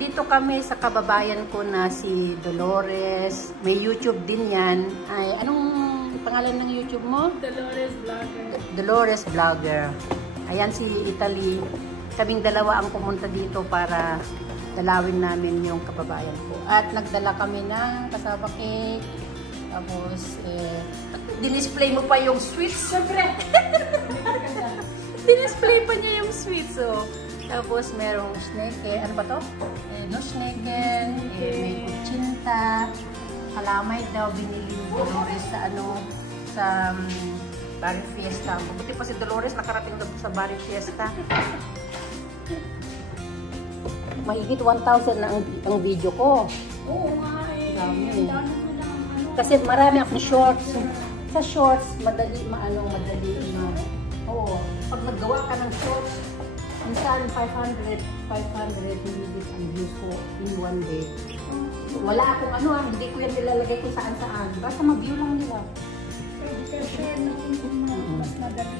nandito kami sa kababayan ko na si Dolores. May YouTube din yan. Ay, anong pangalan ng YouTube mo? Dolores Vlogger. Dolores Vlogger. Ayan si Italy. Kaming dalawa ang pumunta dito para dalawin namin yung kababayan ko. At nagdala kami ng kasama cake. Tapos, dinisplay mo pa yung sweets. Siyempre! Dinisplay pa niya yung sweets. So, tapos, merong snake. Ano ba to? No snake. May kutsinta. Kalamay daw binili ni Dolores sa sa Barrio Fiesta. Buti pa si Dolores nakarating na sa Barrio Fiesta. Mahigit 1,000 na ang video ko. Oo nga eh. Dami. Kasi marami akong shorts. Sa shorts, madali Oo. Pag naggawa ka ng shorts, minsan 500 higit ang views ko in one day. Wala akong hindi ko yan nilalagay kung saan-saan. Basta mag-view lang nila. Share na mas madali.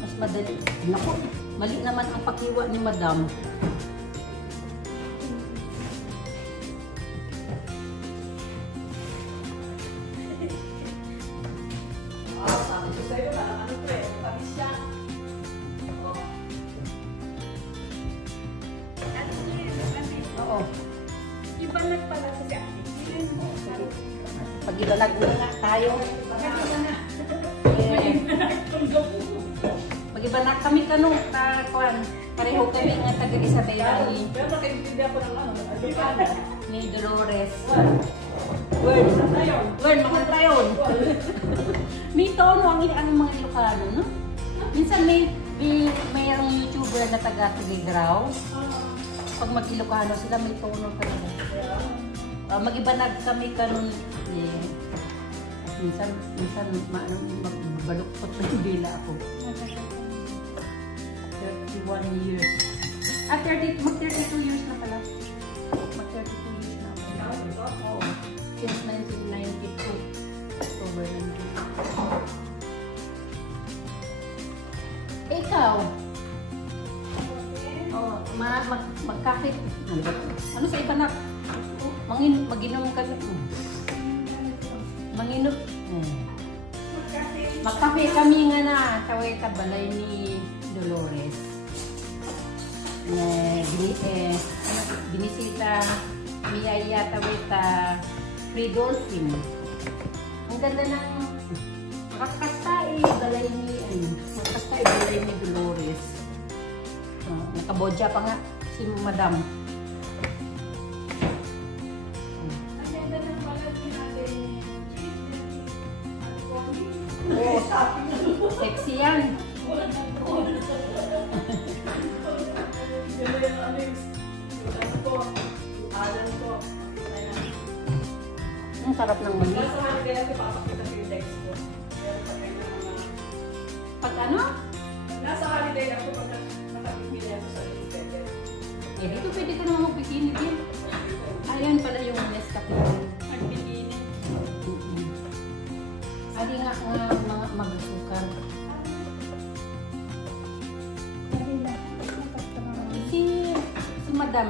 Mas madali. Naku, mali naman ang pakiwa ni Madam. Ibanag pala sa si ate. Pag-ibanag na tayo. Mag-ibanag kami kanong pareho kami nga taga Isabela ni Dolores. Word, mga trayon. May tono ang mga Ilocano, no? Minsan mayroong YouTuber na taga Tugigraw. Pag mag-Ilocano sila, may tono talaga. Mag-ibanag kami kanon minsan magbaluktot na yung dila ako. 31 years. Mag-32 years na pala. Mag-32 years na. Oo. Since 1992. October 1992. Ikaw? Magkakit. Ano sa iba na? Mag-inom ka na. Manginom. Magkape kami nga na. Taway ka balay ni Dolores. Binisita Miyaya taway ka Fridolfin. Ang ganda ng makakastai balay ni Dolores. Nakabodya pa nga si Madam. Oh, sexy yan. Ang sarap ng mani. Pag ano? Nasa holiday ako pag nakapipili ako sa Instagram. Dito pwede ka naman mag-bikini din. Ayan pala yung Nescafe. Mag-bikini. Adi nga mga mag-sukar. Si Madam,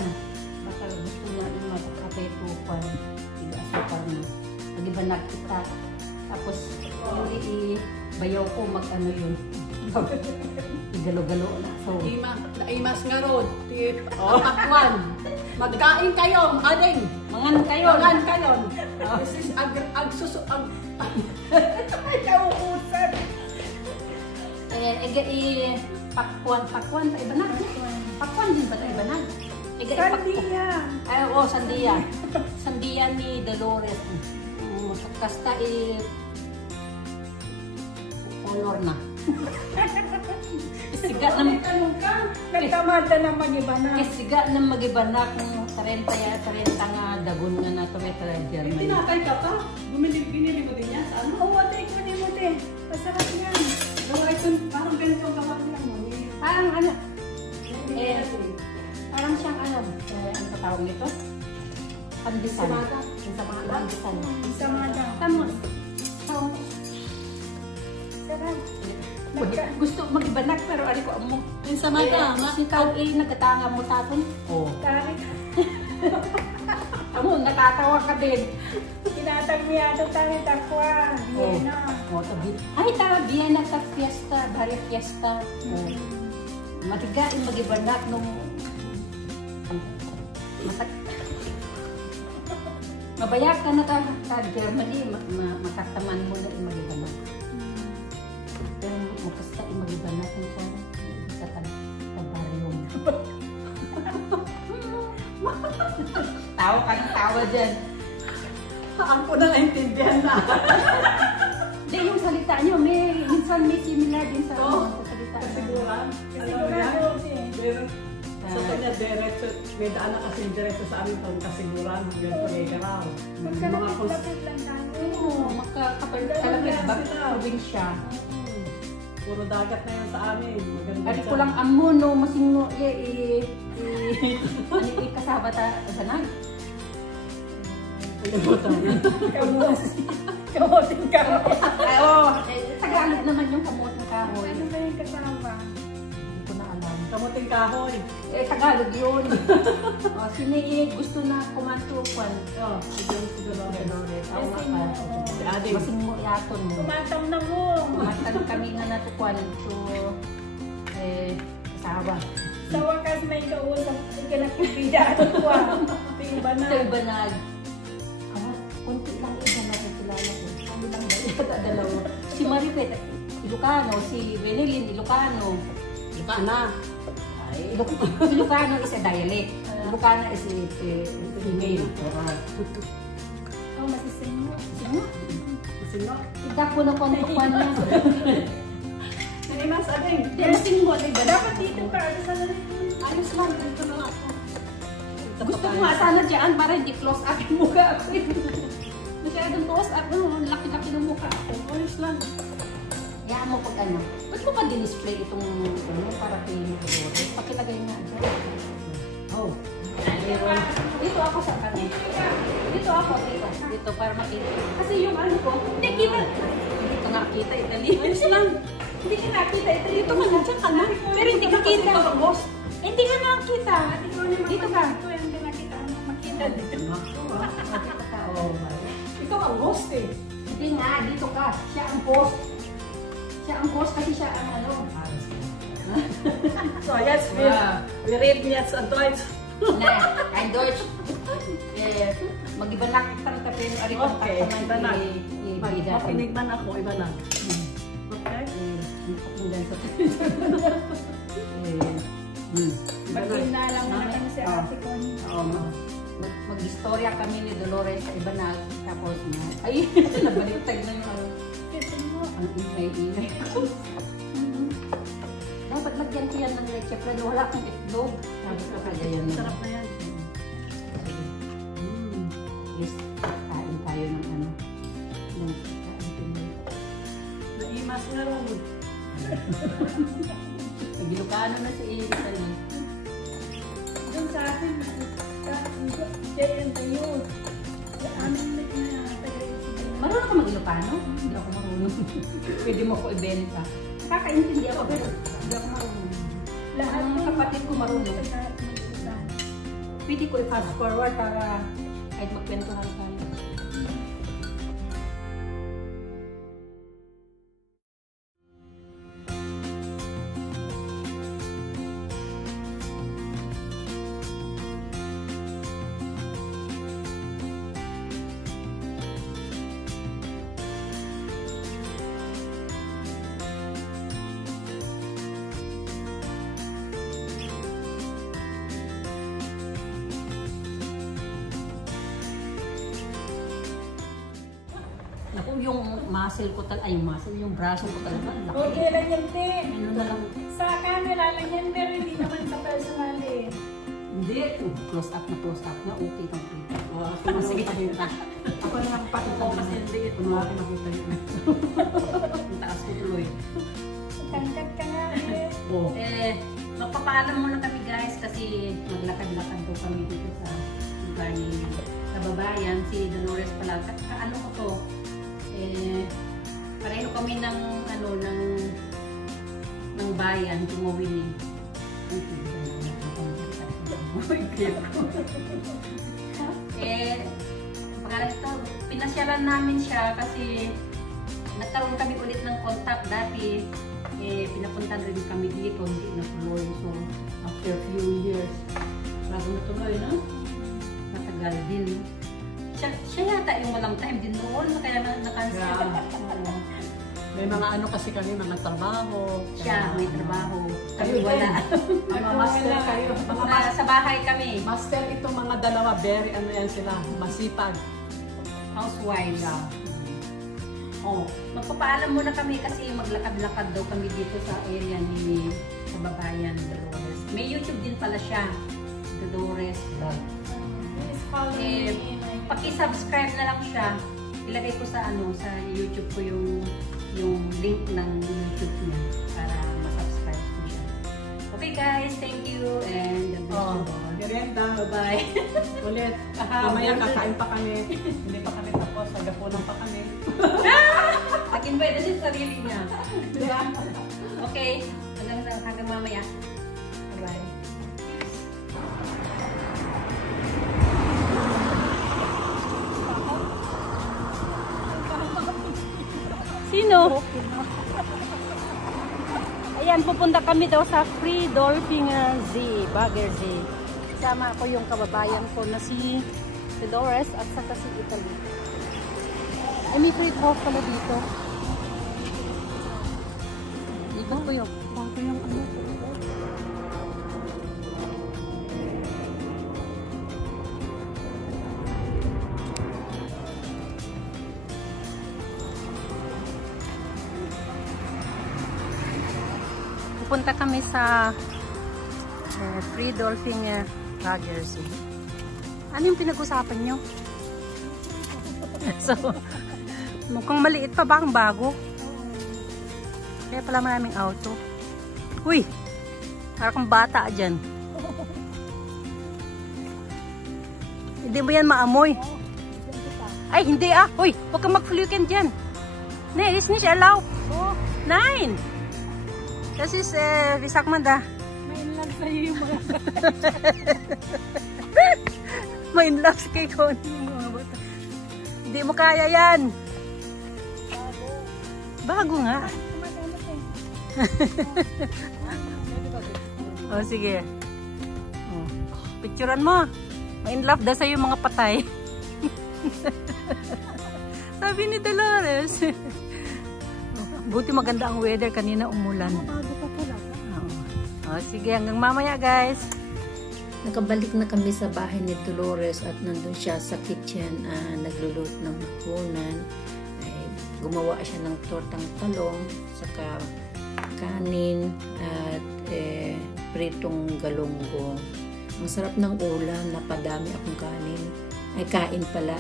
baka gusto na yung magkakapay tupan. Tiga-asukar mo. Mag-ibanag kita. Tapos, hindi bayaw ko mag-ano yun. Igalo-galo na. So, Imas nga road. Takwan. Magkain kayo. Ading. Mangan kayo. This is kauusan. Pakwan sa ibanag. Pakwan din ba sa ibanag? Sandia. Sandia. Sandia ni Dolores. Kasta honor na. Isiga na nagtamada na mag-ibanak. Isiga na mag-ibanak ng 30 nga dagon nga na tuloy sa Germany. Tinatay ka pa? Binili mo din yan? Sa ano? Oo, ate, kunin mo din. Masarap yan. Parang ganito ang gawa niya mo. Parang ano? Parang siyang ano pa tawag nito? Pandisan. Samada. Tamos. Sarap. Gusto mag-ibanak pero ali ko amo. Samada. Ikaw nagkatanga mo taton. Tarik. Amo, natatawa ka din. Kinatag niya ito tayo takwa. Vienna. Ay, Vienna ta fiesta, bari fiesta. Matigain magibanat nung mabayak ka na ka Germany, mataktaman mo na magibanat. Pero makasta magibanat mo sa tabaryong. Tawa ka ng tawa dyan. Ang ko na naintindihan na. Hindi, yung salita nyo, minsan may similar din sa salita. Kasiguran. Kasiguran. Sa kanya, diretso, may daan na kasi diretso sa amin pang kasiguran. Hanggang pag-ikaraw. Magkalapit lang tayo. Oo, magkalapit ba? Probinsya. Puro dagat na yan sa amin. Ari ko lang amo, no, masingo, kasaba ta, sanag. Kamoting kahoy. Oo, Tagalog naman yung kamoting kahoy. Ano ba yung kasama? Hindi ko na alam. Kamoting kahoy. Tagalog yun. Gusto na kumantupan. Si Dolores. Si Adi. Masingo yaton mo. Kumatang na mo. Kumatan kami nga natukuan. So, kasawa. Sa wakas may kausap. Ikinakipida ato ko. Ito'y banag. Kunti lang iba na kilala ko. Kami lang ba? Ito dalawa. Si Maripet, Ilocano. Si Benelin, Ilocano. Ilocana. Ilocano is a dialect. Ilocano is a female. Masisingo. Masingo. Tidak ko na kontukan niya. Mas ading. Masingo, diba? Dapat dito ka. Ayos lang. Dito na ako. Gusto ko nga sana dyan para hindi close up yung mukha ako. Masyadong close up. Laki-laki ng mukha ako. Ayos lang. Kaya mo pag ano. Ba't mo pa din-display itong para kay Dolores? Pakilagay nga dyan. Oh. Dito ako sa kanya. Dito ako. Dito para makita. Kasi yung ano ko, hindi kita. Hindi ko nakita. Ayos lang. Hindi ka nakita. Dito ka na. Diyan ka na. Pero hindi ka kita. Hindi ka nakita. Dito ka. Hindi nakita. Makita dito. Ikaw ang host eh. Hindi nga. Dito ka. Siya ang host. Siya ang host kasi siya ang ano. So jetzt wir reden jetzt an Deutsch. Na, ein Deutsch. Mag-ibanak ka pero ari ko ibanak. Ibida. Makinig man ako, ibanak. Okay? Mag-inalang na kami si ate ko. Mag-istorya kami ni Dolores sa Ibanag. Tapos ay, nabaliktag na yung ano. Ang ingay-ingay. Dapat lagyan ko yan ng leche, pero wala akong itlog. Sabi ko kaya yan. Sarap na yan. Yes, kain tayo ng ano. Naimas nga ron. Nag-Ilocano na si Elisa. Doon sa atin, kaya yung tayo. Amin na Marunong ka mag-Ilocano? Hindi ako marunong. Pwede mo ko ibenta. Kakaintindi ako pero hindi ako marunong. Lahat ng kapatid ko marunong. Pwede ko i-fast forward para kahit magkwentuhan tayo. Naku, yung muscle ko talaga, yung braso ko talaga. Okay lang yan, te. Ano na lang. Sa camera lang yan, pero hindi naman sa personal eh. Hindi, close up na okay kang kita. Sige, ako na lang pakita ko kasi hindi ito na ako nakita yun. Ang taas ko tuloy. Tangkad ka nga eh. Magpapaalam muna kami guys kasi maglakad-lakad po kami dito sa lugar ni kababayan, si Dolores pala. Ano ko to? Pareho kami ng bayan, tumuwi ni. Pangalan ito, pinasyalan namin siya kasi nagkaroon kami ulit ng contact dati. Pinapuntan rin kami dito, hindi natuloy. So, after few years, bago natuloy, no? Matagal din. Siya yata yung walang time din noon, kaya na-cancel. Yeah. May mga ano kasi kami, mga trabaho. Siya, may trabaho. Kami wala. Mga master kayo. Sa bahay kami. Master itong mga dalawa, very ano yan sila, masipag. Housewives. Yeah. Oh, magpapaalam muna kami kasi maglakad-lakad daw kami dito sa area ni kababayan Dolores. May YouTube din pala siya, Dolores Vlog. Paki-subscribe na lang siya. Ilagay ko sa sa YouTube ko yung link ng YouTube niya para ma-subscribe ko siya. Okay guys, thank you and Merienda. Bye-bye. Ulit. Mamaya kakain pa kami. Hindi pa kami tapos. Hagapunan pa kami. Akin ba ito siya sarili niya? Okay. Hanggang mamaya. Bye-bye. Sino? Ayan, pupunta kami daw sa Free Dolphin Zoo, Bagger Zoo. Kasama ko yung kababayan ko na si Dolores at saka si Italy. Ay, may free talk pala dito. Ikot ko yung bago yung ano. Pupunta kami sa Free Dolphin Bagger Zoo. Ano yung pinag-usapan nyo? So, mukhang maliit pa ba ang bago? Kaya pala maraming auto. Uy! Parang bata dyan. Hindi mo yan maamoy. Ay, hindi ah! Uy! Huwag kang mag-fluken dyan. Nee, is nicht erlaubt. Nein! Das ist, wie sagt man da? Mainlove sa'yo yung mga Mainlove kay Connie yung mga bata. Hindi mo kaya yan. Bago nga. Oh, sige. Oh, picturean mo. Mainlove daw sa'yo yung mga patay. Sabi ni Dolores. Buti maganda ang weather, kanina umulan. Sige, hanggang mamaya guys. Nakabalik na kami sa bahay ni Dolores at nandun siya sa kitchen, nagluluto ng hapunan. Gumawa siya ng tortang talong, saka kanin at pritong galunggong. Ang sarap ng ulam, napadami akong kain pala.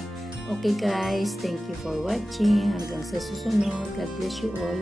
Okay guys, thank you for watching. Hanggang sa susunod. God bless you all.